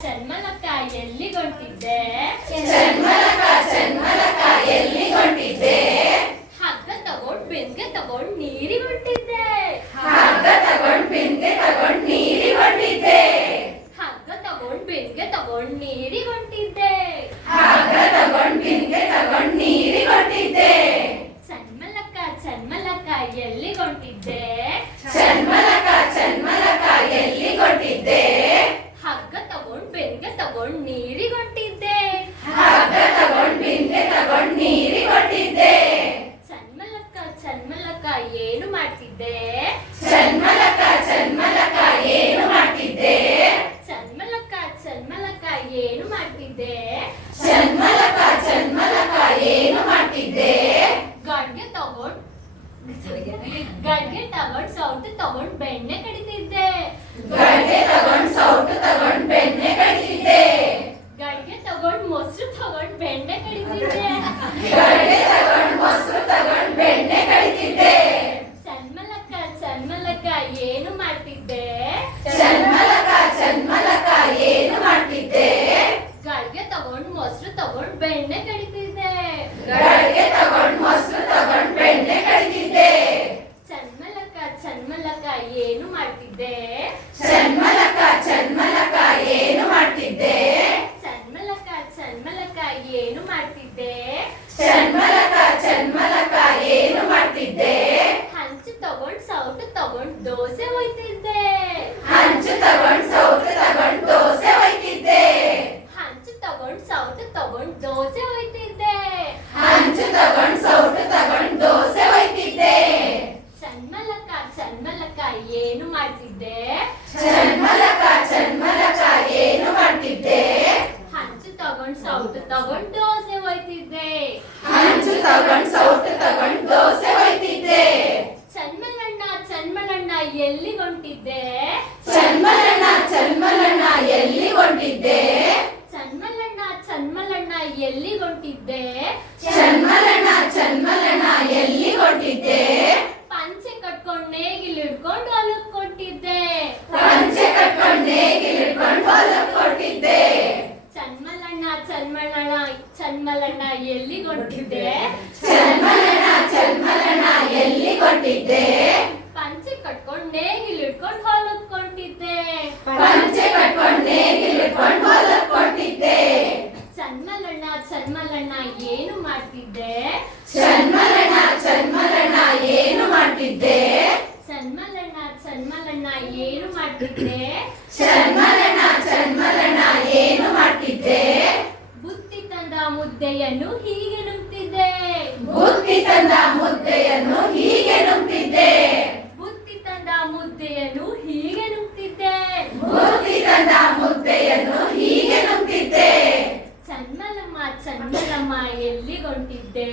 ಚನ್ಮಲಕ್ಕ ಎಲ್ಲಿಗೊಂಟಿದ್ದೆ ಚನ್ಮಲಕ ಚನ್ಮಲಕ ಎಲ್ಲಿಗೊಂಡಿದ್ದೆ ಹಗ್ಗ ತಗೊಂಡ್ ಬೆನ್ಗೆ ತಗೊಂಡ್ ನೀರಿಗೊಂಟಿದ್ದೆ ಹಗ್ಗ ತಗೊಂಡ್ ಬಿಂದಿಗೆ ತಗೊಂಡ್ ನೀರಿಗೊಂಡಿದ್ದೆ ಹಗ್ಗ ತಗೊಂಡ್ ಬೆನ್ಗೆ ತಗೊಂಡ್ ನೀರಿಗೊಂಟಿದ್ದೆ ಹಗ್ಗ ತಗೊಂಡ್ ಬಿಂದಿಗೆ ತಗೊಂಡ್ ನೀರಿಗೊಂಡಿದ್ದೆ ಚನ್ಮಲಕ್ಕ ಚನ್ಮಲಕ್ಕ ಎಲ್ಲಿಗೊಂಟಿದ್ದೆ ಚನ್ಮಲಕ ಚನ್ಮಲಕ ಎಲ್ಲಿಗೊಂಡಿದ್ದೆ ಹಗ್ಗ ತಗೊಂಡ್ ಬೆನ್ಗೆ ತಗೊಂಡ್ ನೀರಿಗೊಂಟಿದ್ದೆ ಹಗ್ಗ ತಗೊಂಡ್ ಬಿಂದಿಗೆ ತಗೊಂಡ್ ನೀರಿಗೊಂಡಿದ್ದೆ ಚನ್ಮಲಕ್ಕ ಚನ್ಮಲಕ್ಕ ಏನು ಮಾಡ್ತಿದ್ದೆ ಚನ್ಮಲಕ ಚನ್ಮಲಕ ಏನು ಮಾಡ್ತಿದ್ದೆ ಚನ್ಮಲಕ್ಕ ಚನ್ಮಲಕ್ಕ ಏನು ಮಾಡ್ತಿದ್ದೆ ಚನ್ಮಲಕ ಚನ್ಮಲಕ ಏನು ಮಾಡ್ತಿದ್ದೆ ಗಡ್ಗೆ ತಗೊಂಡ್ ಗಡ್ಗೆ ತಗೊಂಡ್ ಸೌಟು ತಗೊಂಡ್ ಬೆಣ್ಣೆ ಕಡಿತಿದ್ದೆ ಗಡ್ಡೆ ತಗೊಂಡ್ ಸೌಟು ತಗೊಂಡ್ ಬೆಣ್ಣೆ ಕಡಿತಿದ್ದೆ ಗಡ್ಗೆ ತಗೊಂಡ್ ಮೊಸರು ತಗೊಂಡ್ ಬೆಣ್ಣೆ ಕಡಿತಿದ್ದೆ ಗಡ್ಡೆ ತಗೊಂಡ್ ಮೊಸರು ತಗೊಂಡ್ ಬೆಣ್ಣೆ ಕಡಿತಿದ್ದೆ ಚನ್ಮಲಕ್ಕ ಚನ್ಮಲಕ್ಕ ಏನು ಮಾಡ್ತಿದ್ದೆ ಚನ್ಮಲಕ ಚನ್ಮಲಕ ಏನು ಮಾಡ್ತಿದ್ದೆ ಗಡ್ಗೆ ತಗೊಂಡ್ ಮೊಸರು ತಗೊಂಡ್ ಬೆಣ್ಣೆ ಕಡಿತಿದ್ದೆ ಗಡ್ಗೆ ತಗೊಂಡ್ ಮೊಸರು ತಗೊಂಡ್ ಬೆಣ್ಣೆ ಕಡಿತಿದ್ದೆ ಚನ್ಮಲಕ್ಕ ಚನ್ಮಲಕ್ಕ ಏನು ಮಾಡ್ತಿದ್ದೆ ಚನ್ಮಲಕ ಚನ್ಮಲಕ ಏನು ಮಾಡ್ತಿದ್ದೆ ಚನ್ಮಲಕ್ಕ ಚನ್ಮಲಕ್ಕ ಏನು ಮಾಡ್ತಿದ್ದೆ ಚನ್ಮಲಕ ಚನ್ಮಲಕ ಏನು ಮಾಡ್ತಿದ್ದೆ ಹಂಚು ತಗೊಂಡ್ ಸೌಟು ತಗೊಂಡ್ ದೋಸೆ ಒಯ್ತಿದ್ದೆ ಹಂಚು ತಗೊಂಡ್ ಸೌಟು ತಗೊಂಡ್ ದೋಸೆ ಒಯ್ತಿದ್ದೆ ಹಂಚು ತಗೊಂಡ್ ಸೌಟು ತಗೊಂಡ್ ದೋಸೆ ಒಯ್ತಿದ್ದೆ ಹಂಚು ತಗೊಂಡ್ ಸೌಟು ತಗೊಂಡ್ ದೋಸೆ ಒಯ್ತಿದ್ದೆ ಚನ್ಮಲಕ್ಕ ಚನ್ಮಲಕ್ಕ ಏನು ಮಾಡ್ತಿದ್ದೆ? ಚನ್ಮಲಕ್ಕ ಚನ್ಮಲಕ್ಕ ಏನು ಮಾಡ್ತಿದ್ದೆ? ಹಂಚು ತಗೊಂಡ್ ಸೌಟು ತಗೊಂಡ್ ದೋಸೆ ಒಯ್ತಿದ್ದೆ ಹಂಚು ತಗೊಂಡ್ ದೋಸೆ ಒಯ್ತಿದ್ದೆ ಚನ್ಮಲಣ್ಣ ಚನ್ಮಲಣ್ಣ ಎಲ್ಲಿಗೊಂಟಿದ್ದೆ ಚನ್ಮಲಣ್ಣ ಚನ್ಮಲಣ್ಣ ಎಲ್ಲಿ ಹೊಂಟಿದ್ದೆ ಚನ್ಮಲಣ್ಣ ಚನ್ಮಲಣ್ಣ ಎಲ್ಲಿಗೊಂಟಿದ್ದೆ ಚನ್ಮಲಣ್ಣ ಚನ್ಮಲಣ್ಣ ಎಲ್ಲಿ ಹೊಂಟಿದ್ದೆ ಪಂಚೆ ಕಟ್ಕೊಂಡ್ ನೇಗಿಲ್ ಹಿಡ್ಕೊಂಡು ಹೊಲಕ್ ಕೊಟ್ಟಿದ್ದೆ ಪಂಚೆ ಕಟ್ಕೊಂಡ್ ನೇಗಿಲ್ ಹಿಡ್ಕೊಂಡ್ ಹೊಲಕ್ ಕೊಟ್ಟಿದ್ದೆ ಚನ್ಮಲಣ್ಣ ಚನ್ಮಲಣ್ಣ ಚನ್ಮಲಣ್ಣ ಎಲ್ಲಿಗೊಂಟಿದ್ದೆ ಚಲ್ಮಲನ ಚಲ್ಮಲನ ಎಲ್ಲಿ ಕೊಟ್ಟಿದ್ದೆ? ಪಂಚೆ ಕಟ್ಕೊಂಡ್ ನೇಗಿಲ್ ಹಿಡ್ಕೊಂಡು ಹೊಲಕ್ ಕೊಟ್ಟಿದ್ದೆ. ಪಂಚೆ ಕಟ್ಕೊಂಡ್ ನೇಗಿಲ್ ಹಿಡ್ಕೊಂಡ್ ಹೊಲಕ್ ಕೊಟ್ಟಿದ್ದೆ. ಚನ್ಮಲಣ್ಣ ಚನ್ಮಲಣ್ಣ ಏನು ಮಾಡ್ತಿದ್ದೆ? ಚನ್ಮಲಣ್ಣ ಚನ್ಮಲಣ್ಣ ಏನು ಮಾಡ್ತಿದ್ದೆ? ಚನ್ಮಲಣ್ಣ ಚನ್ಮಲಣ್ಣ ಏನು ಮಾಡ್ತಿದ್ದೆ? ಚನ್ಮಲಣ್ಣ ಚನ್ಮಲಣ್ಣ ಏನು ಮಾಡ್ತಿದ್ದೆ? ಬುತ್ತಿ ತಂದ ಮುದ್ದೆಯನ್ನು ಬುದ್ಧಿ ತಂದ ಮುದ್ದೆಯನ್ನು ಹೀಗೆ ನುಂಗ್ತಿದ್ದೆ. ಬುತ್ತಿ ತಂದ ಮುದ್ದೆಯನ್ನು ಹೀಗೆ ನುಂಗ್ತಿದ್ದೆ. ಬುತ್ತಿ ತಂದ ಮುದ್ದೆಯನ್ನು ಹೀಗೆ ನುಂಗ್ತಿದ್ದೆ. ಚನ್ನಲಮ್ಮ ಚನ್ನಲಮ್ಮ ಎಲ್ಲಿಗೊಂಟಿದ್ದೆ